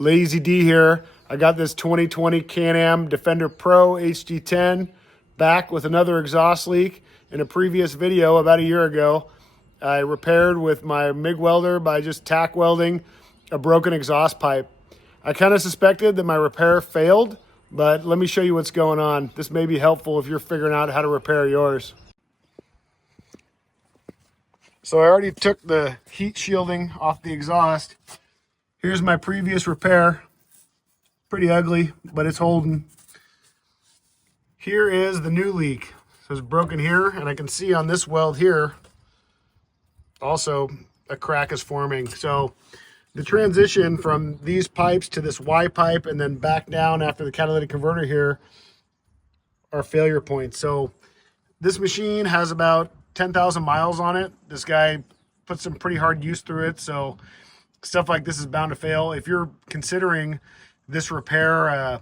Lazy D here. I got this 2020 Can-Am Defender Pro HD10 back with another exhaust leak. In a previous video about a year ago, I repaired with my MIG welder by just tack welding a broken exhaust pipe. I kind of suspected that my repair failed, but let me show you what's going on. This may be helpful if you're figuring out how to repair yours. So I already took the heat shielding off the exhaust. Here's my previous repair. Pretty ugly, but it's holding. Here is the new leak. So it's broken here, and I can see on this weld here, also a crack is forming. So the transition from these pipes to this Y pipe and then back down after the catalytic converter here are failure points. So this machine has about 10,000 miles on it. This guy put some pretty hard use through it, so stuff like this is bound to fail. If you're considering this repair,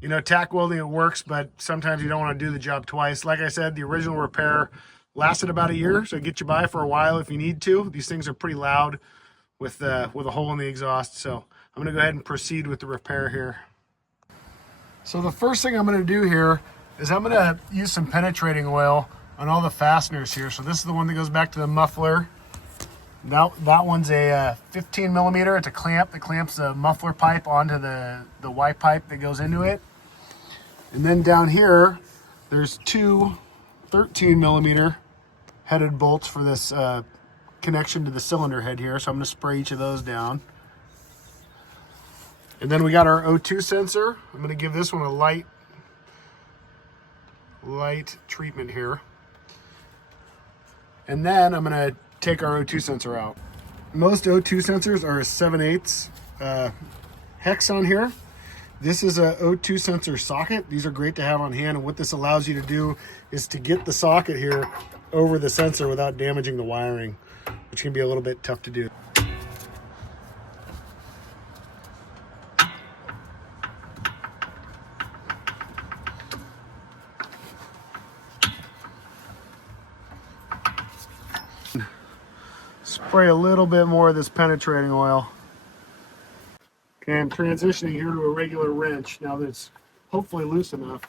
you know, tack welding, it works, but sometimes you don't want to do the job twice. Like I said, the original repair lasted about a year, so get you by for a while if you need to. These things are pretty loud with a hole in the exhaust, so I'm going to go ahead and proceed with the repair here. So the first thing I'm going to do here is I'm going to use some penetrating oil on all the fasteners here. So this is the one that goes back to the muffler. That one's a 15 millimeter. It's a clamp that clamps the muffler pipe onto the Y pipe that goes into it. And then down here, there's two 13 millimeter headed bolts for this connection to the cylinder head here. So I'm going to spray each of those down. And then we got our O2 sensor. I'm going to give this one a light treatment here. And then I'm going to take our O2 sensor out. Most O2 sensors are a 7/8 hex on here. This is a O2 sensor socket. These are great to have on hand, and what this allows you to do is to get the socket here over the sensor without damaging the wiring, which can be a little bit tough to do. Spray a little bit more of this penetrating oil. Okay, I'm transitioning here to a regular wrench now that it's hopefully loose enough.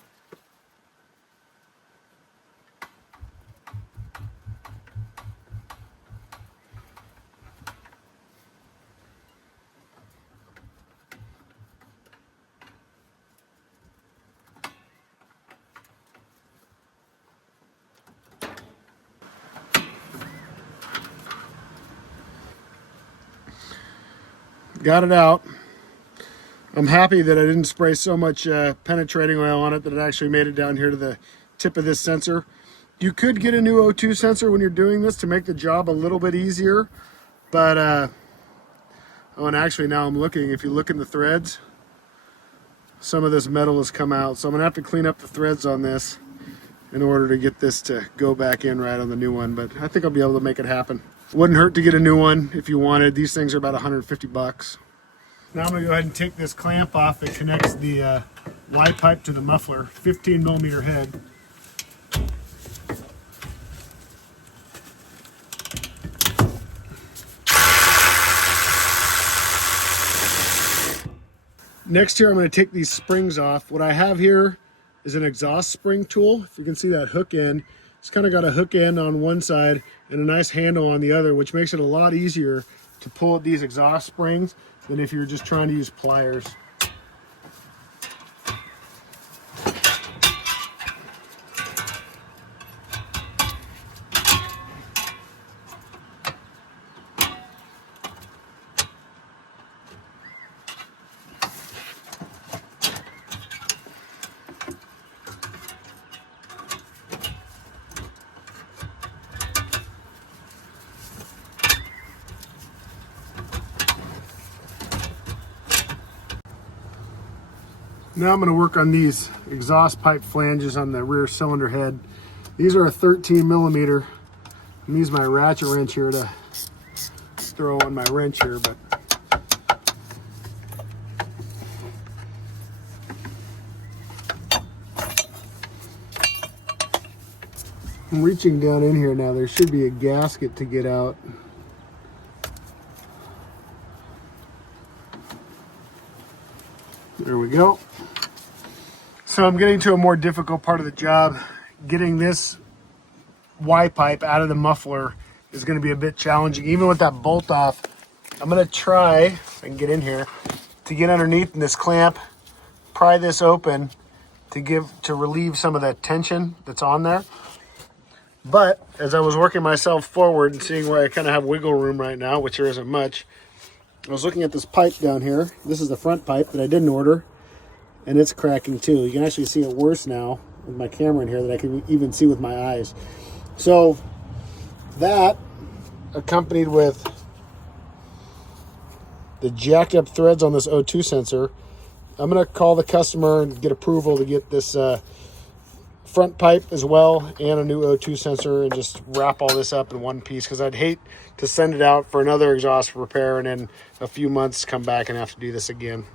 Got it out. I'm happy that I didn't spray so much penetrating oil on it that it actually made it down here to the tip of this sensor. You could get a new O2 sensor when you're doing this to make the job a little bit easier, but oh, and actually now I'm looking, if you look in the threads, some of this metal has come out, so I'm gonna have to clean up the threads on this in order to get this to go back in right on the new one, but I think I'll be able to make it happen. Wouldn't hurt to get a new one if you wanted. These things are about 150 bucks. Now I'm going to go ahead and take this clamp off that connects the Y pipe to the muffler, 15 millimeter head. Next here I'm going to take these springs off. What I have here is an exhaust spring tool. If you can see that hook end, it's kind of got a hook end on one side and a nice handle on the other, which makes it a lot easier to pull these exhaust springs than if you're just trying to use pliers. Now I'm going to work on these exhaust pipe flanges on the rear cylinder head. These are a 13 millimeter. I'm using my ratchet wrench here to throw on my wrench here, but I'm reaching down in here now. There should be a gasket to get out. There we go. So I'm getting to a more difficult part of the job. Getting this Y pipe out of the muffler is going to be a bit challenging. Even with that bolt off, I'm going to try, if I can get in here, to get underneath this clamp, pry this open to relieve some of that tension that's on there. But as I was working myself forward and seeing where I kind of have wiggle room right now, which there isn't much, I was looking at this pipe down here. This is the front pipe that I didn't order, and it's cracking too. You can actually see it worse now with my camera in here than I can even see with my eyes. So that, accompanied with the jacked up threads on this O2 sensor, I'm going to call the customer and get approval to get this front pipe as well and a new O2 sensor and just wrap all this up in one piece, because I'd hate to send it out for another exhaust repair and then a few months come back and have to do this again.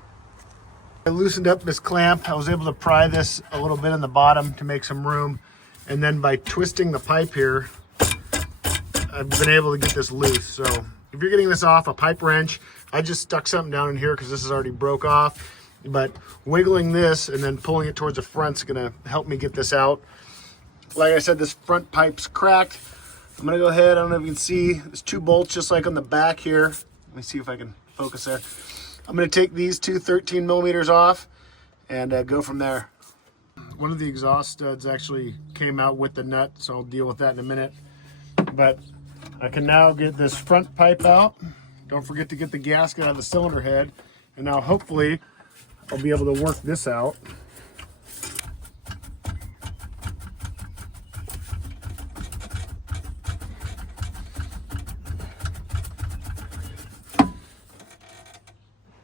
I loosened up this clamp. I was able to pry this a little bit in the bottom to make some room, and then by twisting the pipe here, I've been able to get this loose. So if you're getting this off a pipe wrench, I just stuck something down in here because this is already broke off. But wiggling this and then pulling it towards the front is going to help me get this out. Like I said, this front pipe's cracked. I'm going to go ahead, I don't know if you can see, there's 2 bolts just like on the back here. Let me see if I can focus there. I'm going to take these 2 13 millimeters off and go from there. One of the exhaust studs actually came out with the nut, so I'll deal with that in a minute. But I can now get this front pipe out. Don't forget to get the gasket out of the cylinder head. And now hopefully I'll be able to work this out.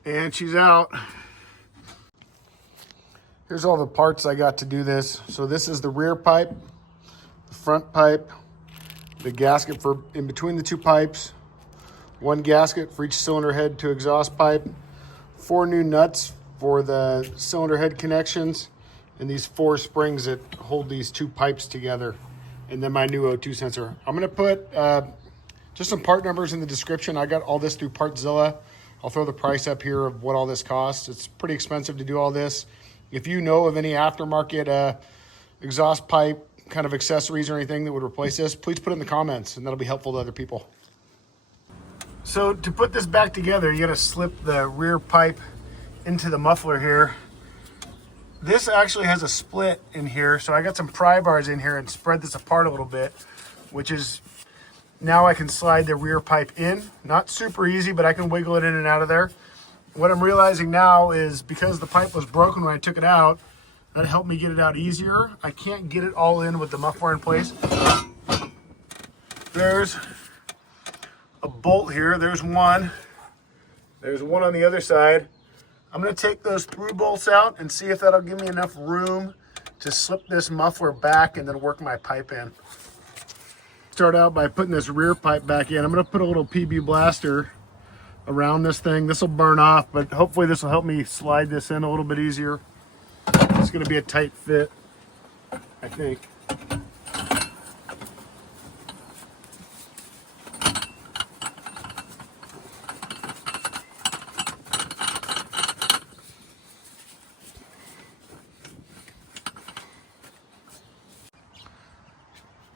And she's out. Here's all the parts I got to do this. So this is the rear pipe, the front pipe, the gasket for in between the 2 pipes, 1 gasket for each cylinder head to exhaust pipe, 4 new nuts for the cylinder head connections, and these 4 springs that hold these 2 pipes together, and then my new O2 sensor. I'm gonna put just some part numbers in the description. I got all this through Partzilla. I'll throw the price up here of what all this costs. It's pretty expensive to do all this. If you know of any aftermarket exhaust pipe kind of accessories or anything that would replace this, please put it in the comments, and that'll be helpful to other people. So to put this back together, you gotta slip the rear pipe into the muffler here. This actually has a split in here, so I got some pry bars in here and spread this apart a little bit, which is, now I can slide the rear pipe in. Not super easy, but I can wiggle it in and out of there. What I'm realizing now is because the pipe was broken when I took it out, that helped me get it out easier. I can't get it all in with the muffler in place. There's a bolt here. There's one. There's one on the other side. I'm going to take those through bolts out and see if that'll give me enough room to slip this muffler back and then work my pipe in. Start out by putting this rear pipe back in. I'm going to put a little PB blaster around this thing. This will burn off, but hopefully this will help me slide this in a little bit easier. It's going to be a tight fit, I think.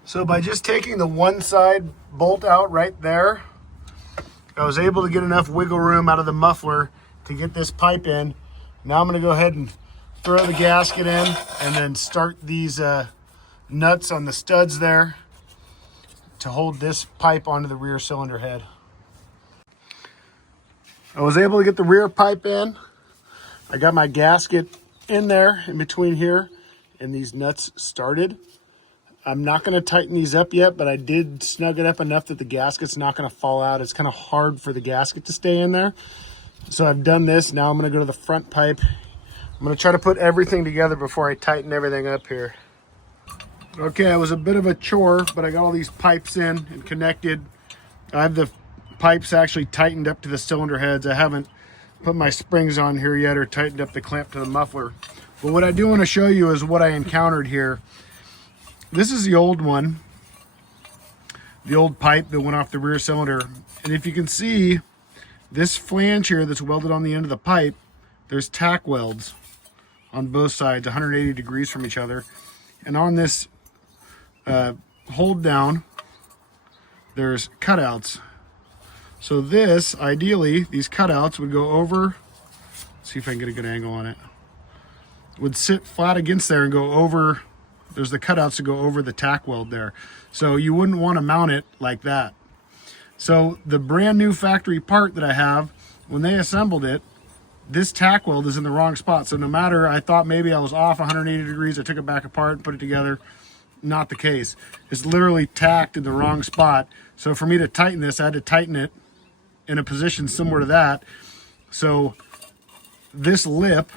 So by just taking the one side bolt out right there, I was able to get enough wiggle room out of the muffler to get this pipe in. Now I'm going to go ahead and throw the gasket in and then start these nuts on the studs there to hold this pipe onto the rear cylinder head. I was able to get the rear pipe in. I got my gasket in there in between here, and these nuts started. I'm not going to tighten these up yet, but I did snug it up enough that the gasket's not going to fall out. It's kind of hard for the gasket to stay in there. So I've done this. Now I'm going to go to the front pipe. I'm going to try to put everything together before I tighten everything up here. Okay, it was a bit of a chore, but I got all these pipes in and connected. I have the pipes actually tightened up to the cylinder heads. I haven't put my springs on here yet or tightened up the clamp to the muffler. But what I do want to show you is what I encountered here. This is the old one, the old pipe that went off the rear cylinder. And if you can see, this flange here that's welded on the end of the pipe, there's tack welds on both sides, 180 degrees from each other. And on this hold down, there's cutouts. So this, ideally, these cutouts would go over, let's see if I can get a good angle on it, would sit flat against there and go over, there's the cutouts to go over the tack weld there. So you wouldn't want to mount it like that. So the brand new factory part that I have, when they assembled it, this tack weld is in the wrong spot. So no matter, I thought maybe I was off 180 degrees, I took it back apart and put it together. Not the case. It's literally tacked in the wrong spot. So for me to tighten this, I had to tighten it in a position similar to that. So this lip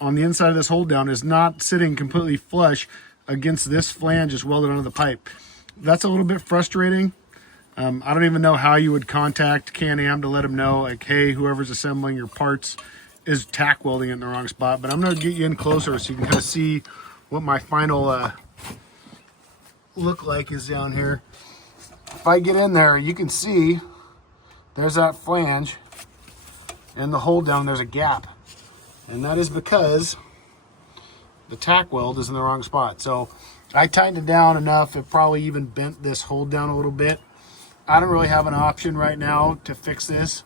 on the inside of this hold down is not sitting completely flush against this flange just welded onto the pipe. That's a little bit frustrating. I don't even know how you would contact Can-Am to let them know, like, hey, whoever's assembling your parts is tack welding it in the wrong spot. But I'm going to get you in closer so you can kind of see what my final look like is down here. If I get in there, you can see there's that flange, and the hold down, there's a gap. And that is because the tack weld is in the wrong spot. So I tightened it down enough, it probably even bent this hold down a little bit. I don't really have an option right now to fix this.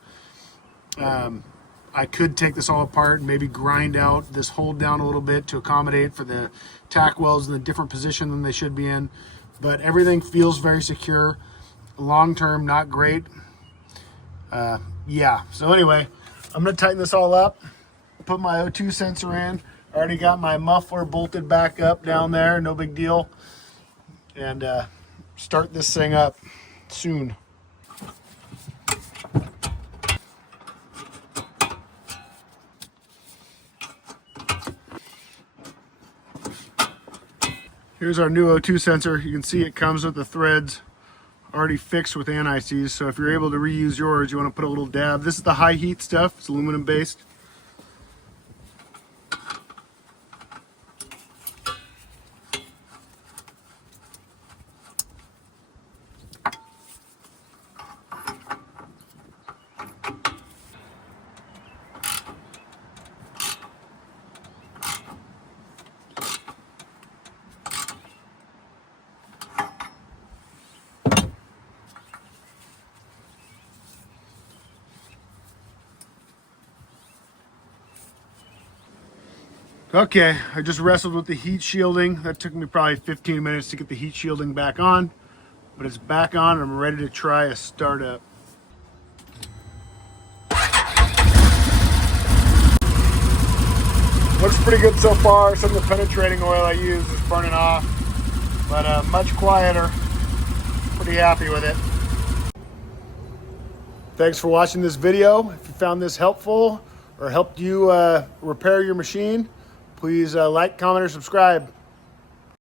I could take this all apart and maybe grind out this hold down a little bit to accommodate for the tack welds in a different position than they should be in. But everything feels very secure. Long term, not great. Yeah, so anyway, I'm gonna tighten this all up, put my O2 sensor in. I already got my muffler bolted back up down there, no big deal. And start this thing up soon. Here's our new O2 sensor. You can see it comes with the threads already fixed with anti-seize. So if you're able to reuse yours, you want to put a little dab. This is the high heat stuff. It's aluminum based. Okay, I just wrestled with the heat shielding. That took me probably 15 minutes to get the heat shielding back on, but it's back on and I'm ready to try a startup. Looks pretty good so far. Some of the penetrating oil I use is burning off, but much quieter. Pretty happy with it. Thanks for watching this video. If you found this helpful or helped you repair your machine, please like, comment, or subscribe.